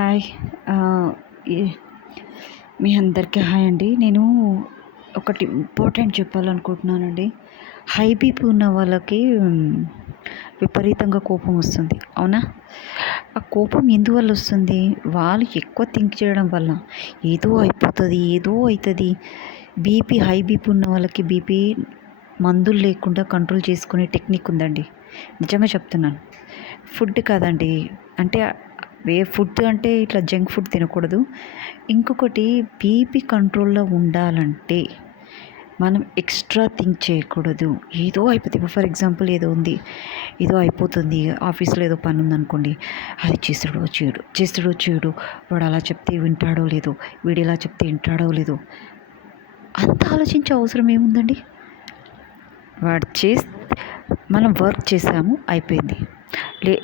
Hi. ఆహ్, ఈ మీ అందరికీ హాయ్ అండి. నేను ఒకటి ఇంపార్టెంట్ చెప్పాలనుకుంటున్నానండి. హై బీపీ ఉన్న వాళ్ళకి విపరీతంగా కోపం వస్తుంది. అవునా? ఆ కోపం ఎందువల్ల వస్తుంది? వాళ్ళు ఎక్కువ థింక్ చేయడం వల్ల. ఏదో అయిపోతది, ఏదో అయితది. హై బీపీ ఉన్న వాళ్ళకి మందులు లేకుండా కంట్రోల్ చేసుకునే టెక్నిక్ ఉందండి. నిజంగా చెప్తున్నాను. ఫుడ్ కాదండి. అంటే ఫుడ్ అంటే ఇట్లా జంక్ ఫుడ్ తినకూడదు. ఇంకొకటి కంట్రోల్‌లో ఉండాలంటే మనం ఎక్స్‌ట్రా థింక్ చేయకూడదు. ఏదో అయిపోతుంది. ఇప్పుడు ఫర్ ఎగ్జాంపుల్ ఏదో ఉంది. ఏదో అయిపోతుంది. ఆఫీస్‌లో ఏదో పని ఉందనుకోండి. అది చేస్తాడో చేయడో, వాడు అలా చెప్తే వింటాడో లేదో, వీడు ఇలా చెప్తే వింటాడో లేదో, అంత ఆలోచించే అవసరం ఏముందండి? వాడు మనం వర్క్ చేసాము అయిపోయింది.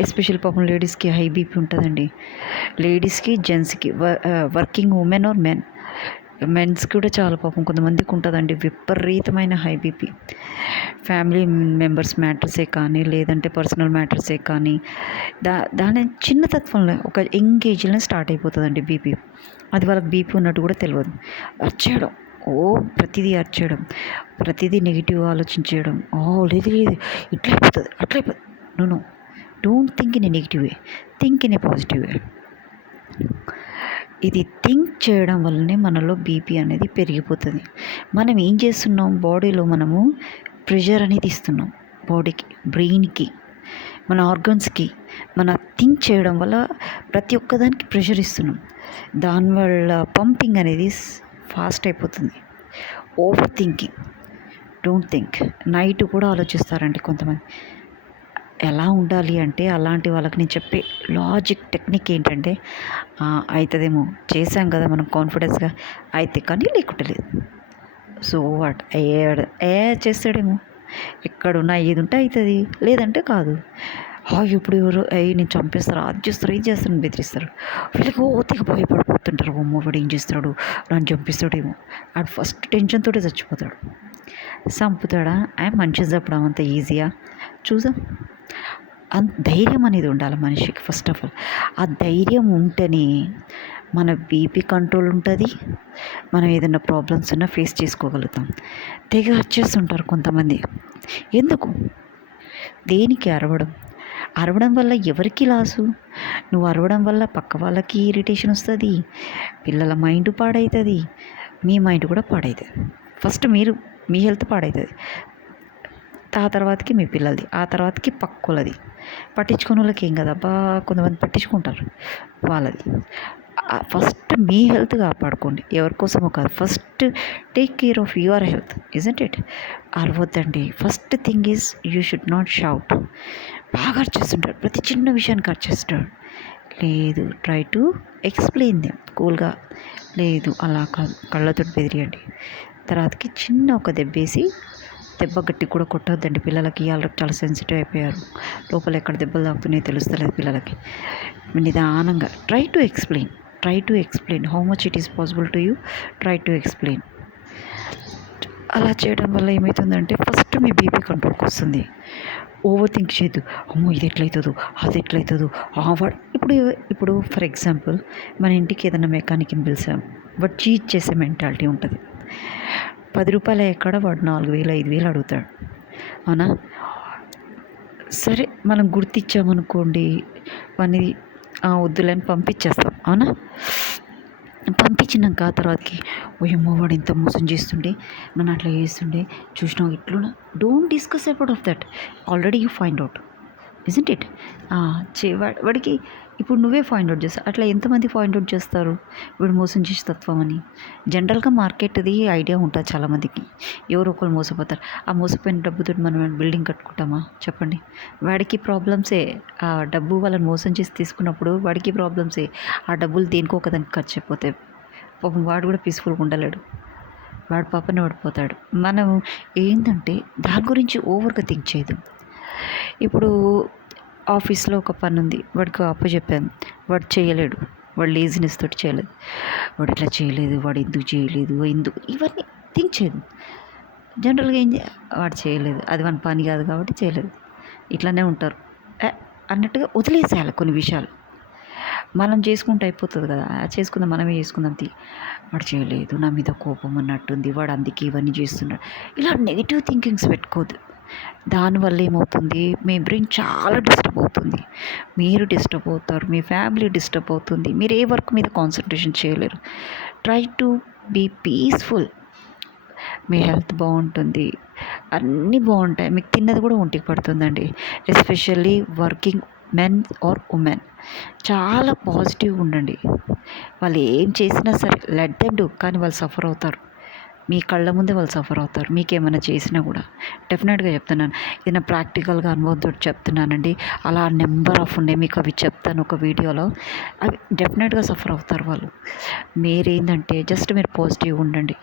ఎస్పెషల్లీ పాపం లేడీస్‌కి హై బీపీ ఉంటుందండి. లేడీస్‌కి, జెంట్స్‌కి వర్కింగ్ ఉమెన్ ఆర్ మెన్స్‌కి కూడా చాలా పాపం కొంతమందికి ఉంటుందండి విపరీతమైన హై బీపీ. ఫ్యామిలీ మెంబర్స్ మ్యాటర్సే కానీ, లేదంటే పర్సనల్ మ్యాటర్సే కానీ, దాని చిన్న తత్వంలో ఒక యంగ్ ఏజ్‌లో స్టార్ట్ అయిపోతుందండి బీపీ. అది వాళ్ళకి బీపీ ఉన్నట్టు కూడా తెలియదు. అరిచేయడం, ప్రతిదీ అరిచేయడం, ప్రతిదీ నెగిటివ్ ఆలోచించేయడం. లేదు ఇట్లా అయిపోతుంది, అట్లా అయిపోతుంది. No, don't think in a negative way, think in a positive way. ఇది థింక్ చేయడం వల్లనే మనలో బీపీ అనేది పెరిగిపోతుంది. మనం ఏం చేస్తున్నాం, బాడీలో మనము ప్రెషర్ అనేది ఇస్తున్నాం బాడీకి, బ్రెయిన్కి, మన ఆర్గన్స్కి. మన థింక్ చేయడం వల్ల ప్రతి ఒక్కదానికి ప్రెషర్ ఇస్తున్నాం. దానివల్ల పంపింగ్ అనేది ఫాస్ట్ అయిపోతుంది. Over thinking, don't think. Night కూడా ఆలోచిస్తారండి కొంతమంది. ఎలా ఉండాలి అంటే, అలాంటి వాళ్ళకి నేను చెప్పే లాజిక్ టెక్నిక్ ఏంటంటే, అవుతుందేమో, చేసాం కదా మనం కాన్ఫిడెన్స్గా, అయితే కానీ లేకుంటే లేదు. సో వాట్ చేస్తాడేమో, ఎక్కడున్నా ఏది ఉంటే అవుతుంది, లేదంటే కాదు. ఇప్పుడు ఎవరు నేను చంపేస్తారు, అది చేస్తారు, ఇది చేస్తారని బెదిరిస్తారు. వీళ్ళకి తెగ భయపడిపోతుంటారు. వాడు ఏం చేస్తాడు, నన్ను చంపిస్తాడేమో. ఆడు ఫస్ట్ టెన్షన్తోటే చచ్చిపోతాడు. చంపుతాడా? మనిషి చంపడం అంత ఈజీయా? చూసాం. ధైర్యం అనేది ఉండాలి మనిషికి. ఫస్ట్ ఆఫ్ ఆల్ ఆ ధైర్యం ఉంటేనే మన బీపీ కంట్రోల్ ఉంటుంది. మనం ఏదైనా ప్రాబ్లమ్స్ ఉన్నా ఫేస్ చేసుకోగలుగుతాం. తెగ వచ్చేస్తుంటారు కొంతమంది. ఎందుకు? దేనికి అరవడం వల్ల ఎవరికి లాసు? నువ్వు అరవడం వల్ల పక్క వాళ్ళకి ఇరిటేషన్ వస్తుంది, పిల్లల మైండ్ పాడవుతుంది, మీ మైండ్ కూడా పాడవుతుంది. ఫస్ట్ మీ హెల్త్ పాడవుతుంది, ఆ తర్వాతకి మీ పిల్లలది, ఆ తర్వాతకి పక్కోళ్ళది. పట్టించుకునే వాళ్ళకి ఏం కదా, కొంతమంది పట్టించుకుంటారు వాళ్ళది. ఫస్ట్ మీ హెల్త్ కాపాడుకోండి, ఎవరికోసమో కాదు. First take care of your health, isn't it? అరవద్దండి. First thing is you should not shout. బాగా అరిచేస్తుంటాడు, ప్రతి చిన్న విషయానికి అరిచేస్తాడు. లేదు, ట్రై టు ఎక్స్ప్లెయిన్ దెమ్ కూల్గా. లేదు అలా కాదు, కళ్ళతో బెదిరియండి. తర్వాతకి చిన్న ఒక దెబ్బ గట్టి కూడా కొట్టొద్దండి పిల్లలకి. వాళ్ళు చాలా సెన్సిటివ్ అయిపోయారు. లోపల ఎక్కడ దెబ్బలు తాకుతున్నాయో తెలుస్తలేదు పిల్లలకి. నిదానంగా try to explain how much it is possible to you. Try to explain. అలా చేయడం వల్ల ఏమవుతుందంటే, ఫస్ట్ మీ బీపీ కంట్రోల్కి వస్తుంది. ఓవర్ థింక్ చేయొద్దు. అమ్మో ఇది ఎట్లయితుందో, అది ఎట్లయితుందో. ఇప్పుడు ఫర్ ఎగ్జాంపుల్, మన ఇంటికి ఏదైనా మెకానిక్ని పిలిచాం, వాడు చీట్ చేసే మెంటాలిటీ ఉంటుంది. 10 రూపాయలు ఎక్కడ, వాడు 4,000 5,000 అడుగుతాడు. అవునా? సరే, మనం గుర్తిచ్చామనుకోండి, వాడిని వద్దులని పంపించేస్తాం. అవునా? పంపించినాక తర్వాతకి ఓయమ్మో వాడు ఇంత మోసం చేస్తుండే, నన్ను అట్లా చేస్తుండే, చూసినావు ఇట్లున్నా. Don't discuss about of that. Already you find out, isn't it? వాడికి ఇప్పుడు నువ్వే ఫైండ్ అవుట్ చేస్తావు. అట్లా ఎంతమంది ఫైండ్ అవుట్ చేస్తారు వీడు మోసం చేసే తత్వం అని? జనరల్గా మార్కెట్ది ఐడియా ఉంటుంది చాలామందికి. ఎవరో ఒకరు మోసపోతారు. ఆ మోసపోయిన డబ్బుతో మనం బిల్డింగ్ కట్టుకుంటామా చెప్పండి? వాడికి ప్రాబ్లమ్సే. ఆ డబ్బు వాళ్ళని మోసం చేసి తీసుకున్నప్పుడు వాడికి ప్రాబ్లమ్సే. ఆ డబ్బులు దేనికో ఒకదానికి ఖర్చు అయిపోతాయి. పాపం వాడు కూడా పీస్ఫుల్గా ఉండలేడు, వాడు పాపనే పడిపోతాడు. మనం ఏంటంటే దాని గురించి ఓవర్గా థింక్ చేయదు. ఇప్పుడు ఆఫీస్లో ఒక పని ఉంది, వాడికి అప్పచెప్పాను, వాడు చేయలేడు, వాడు లేజినెస్ తోటి చేయలేదు. వాడు ఇట్లా చేయలేదు, వాడు ఎందుకు చేయలేదు, ఇవన్నీ థింక్ చేయదు. జనరల్గా వాడు చేయలేదు, అది మన పని కాదు కాబట్టి చేయలేదు, ఇట్లానే ఉంటారు అన్నట్టుగా వదిలేసేయాలి కొన్ని విషయాలు. మనం చేసుకుంటే అయిపోతుంది కదా, చేసుకుందాం, మనమే చేసుకుందాం వాడు చేయలేదు, నా మీద కోపం అన్నట్టుంది, వాడు అందుకే ఇవన్నీ చేస్తున్నాడు, ఇలా నెగిటివ్ థింకింగ్స్ పెట్టుకోవద్దు. దానివల్ల ఏమవుతుంది, మీ బ్రెయిన్ చాలా డిస్టర్బ్ అవుతుంది, మీరు డిస్టర్బ్ అవుతారు, మీ ఫ్యామిలీ డిస్టర్బ్ అవుతుంది, మీరు ఏ వర్క్ మీద కాన్సన్ట్రేషన్ చేయలేరు. Try to be peaceful. మీ హెల్త్ బాగుంటుంది, అన్నీ బాగుంటాయి, మీకు తిన్నది కూడా ఒంటికి పడుతుందండి. Especially working men or women చాలా పాజిటివ్గా ఉండండి. వాళ్ళు ఏం చేసినా సరే లెట్ దెమ్ డూ, కానీ వాళ్ళు సఫర్ అవుతారు, మీ కళ్ళ ముందే వాళ్ళు సఫర్ అవుతారు. మీకేమైనా చేసినా కూడా డెఫినెట్గా చెప్తున్నాను, ఇది నా ప్రాక్టికల్గా అనుభవంతో చెప్తున్నానండి. అలా నెంబర్ ఆఫ్ ఉన్నాయి, మీకు అవి చెప్తాను ఒక వీడియోలో. అవి డెఫినెట్గా సఫర్ అవుతారు వాళ్ళు. మీరేంటంటే జస్ట్ మీరు పాజిటివ్గా ఉండండి,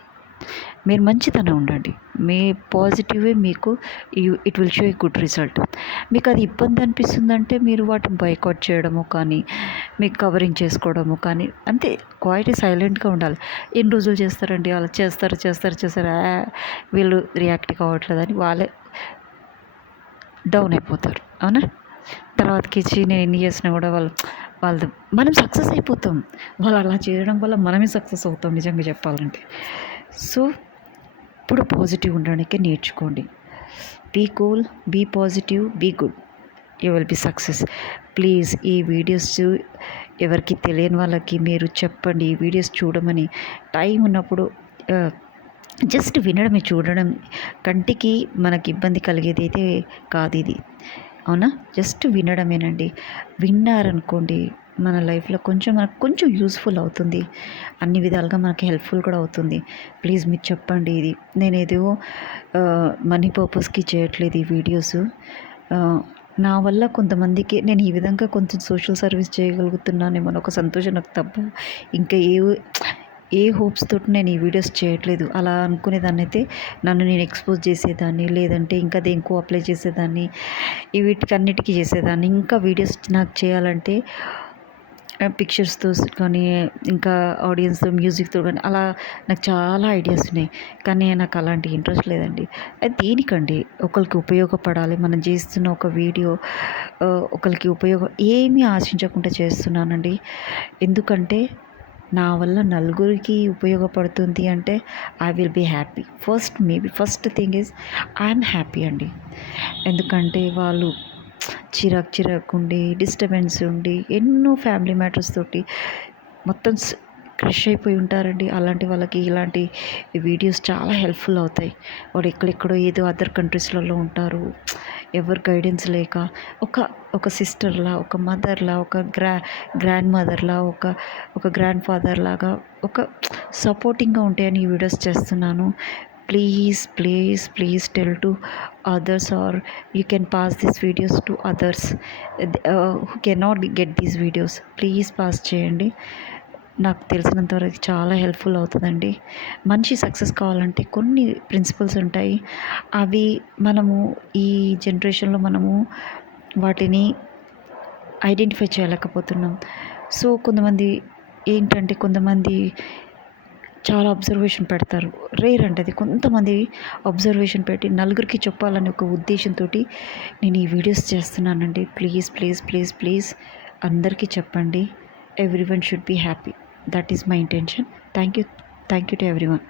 మీరు మంచితనం ఉండండి, మీ పాజిటివే మీకు it will show a good result. మీకు అది ఇబ్బంది అనిపిస్తుందంటే మీరు వాటిని బైకాట్ చేయడము కానీ, మీకు కవరింగ్ చేసుకోవడము కానీ, అంతే. క్వైట్ సైలెంట్గా ఉండాలి. ఎన్ని రోజులు చేస్తారండి అలా, చేస్తారు వీళ్ళు రియాక్ట్ కావట్లేదని వాళ్ళే డౌన్ అయిపోతారు, అవునా. తర్వాతకి నేను ఎన్ని చేసినా కూడా వాళ్ళది మనం సక్సెస్ అయిపోతాం, వాళ్ళు అలా చేయడం వల్ల మనమే సక్సెస్ అవుతాం నిజంగా చెప్పాలంటే. సో ఇప్పుడు పాజిటివ్ ఉండడానికే నేర్చుకోండి. Be cool, be positive, be good, you will be success. Please ఈ వీడియోస్ ఎవరికి తెలియని వాళ్ళకి మీరు చెప్పండి, ఈ వీడియోస్ చూడమని. టైం ఉన్నప్పుడు జస్ట్ వినడమే, చూడడం కంటికి మనకి ఇబ్బంది కలిగేది అయితే కాదు ఇది, అవునా. జస్ట్ వినడమేనండి. విన్నారనుకోండి మన లైఫ్లో మనకు కొంచెం యూస్ఫుల్ అవుతుంది, అన్ని విధాలుగా మనకి హెల్ప్ఫుల్ కూడా అవుతుంది. ప్లీజ్ మీరు చెప్పండి. ఇది నేనేదో మనీ పర్పస్కి చేయట్లేదు ఈ వీడియోస్. నా వల్ల కొంతమందికి నేను ఈ విధంగా కొంచెం సోషల్ సర్వీస్ చేయగలుగుతున్నానేమో ఒక సంతోషం నాకు తప్ప ఇంకా ఏ హోప్స్ తోటి నేను ఈ వీడియోస్ చేయట్లేదు. అలా అనుకునేదాన్ని అయితే నన్ను నేను ఎక్స్పోజ్ చేసేదాన్ని, లేదంటే ఇంకా దేనికో అప్లై చేసేదాన్ని, వీటికన్నిటికీ చేసేదాన్ని. ఇంకా వీడియోస్ నాకు చేయాలంటే పిక్చర్స్తో కానీ, ఇంకా ఆడియన్స్తో, మ్యూజిక్తో కానీ, అలా నాకు చాలా ఐడియాస్ ఉన్నాయి, కానీ నాకు అలాంటి ఇంట్రెస్ట్ లేదండి. అది దేనికండి, ఒకరికి ఉపయోగపడాలి, మనం చేస్తున్న ఒక వీడియో ఒకరికి ఏమీ ఆశించకుండా చేస్తున్నానండి. ఎందుకంటే నా వల్ల నలుగురికి ఉపయోగపడుతుంది అంటే I will be happy. First thing is I'm happy అండి. ఎందుకంటే వాళ్ళు చిరాకు ఉండి, డిస్టర్బెన్స్ ఉండి, ఎన్నో ఫ్యామిలీ మ్యాటర్స్ తోటి మొత్తం క్రష్ అయిపోయి ఉంటారండి. అలాంటి వాళ్ళకి ఇలాంటి వీడియోస్ చాలా హెల్ప్ఫుల్ అవుతాయి. వాడు ఎక్కడెక్కడో ఏదో అదర్ కంట్రీస్లలో ఉంటారు, ఎవరు గైడెన్స్ లేక ఒక సిస్టర్లా, ఒక మదర్లా, ఒక గ్రాండ్ మదర్లా, ఒక గ్రాండ్ ఫాదర్ లాగా ఒక సపోర్టింగ్గా ఉంటాయని ఈ వీడియోస్ చేస్తున్నాను. Please tell to others, or you can pass these videos to others who cannot get these videos. Please pass చేయండి. నాకు తెలిసినంతవరకు చాలా హెల్ప్ఫుల్ అవుతుందండి. మనిషి సక్సెస్ కావాలంటే కొన్ని ప్రిన్సిపల్స్ ఉంటాయి, అవి మనము ఈ జనరేషన్లో వాటిని ఐడెంటిఫై చేయలేకపోతున్నాం. సో కొంతమంది చాలా అబ్జర్వేషన్ పెడతారు, రేర్ అంటే అది. కొంతమంది అబ్జర్వేషన్ పెట్టి నలుగురికి చెప్పాలని ఒక ఉద్దేశంతో నేను ఈ వీడియోస్ చేస్తున్నానండి. ప్లీజ్ అందరికీ చెప్పండి. Everyone should be happy. That is my intention. Thank you to everyone.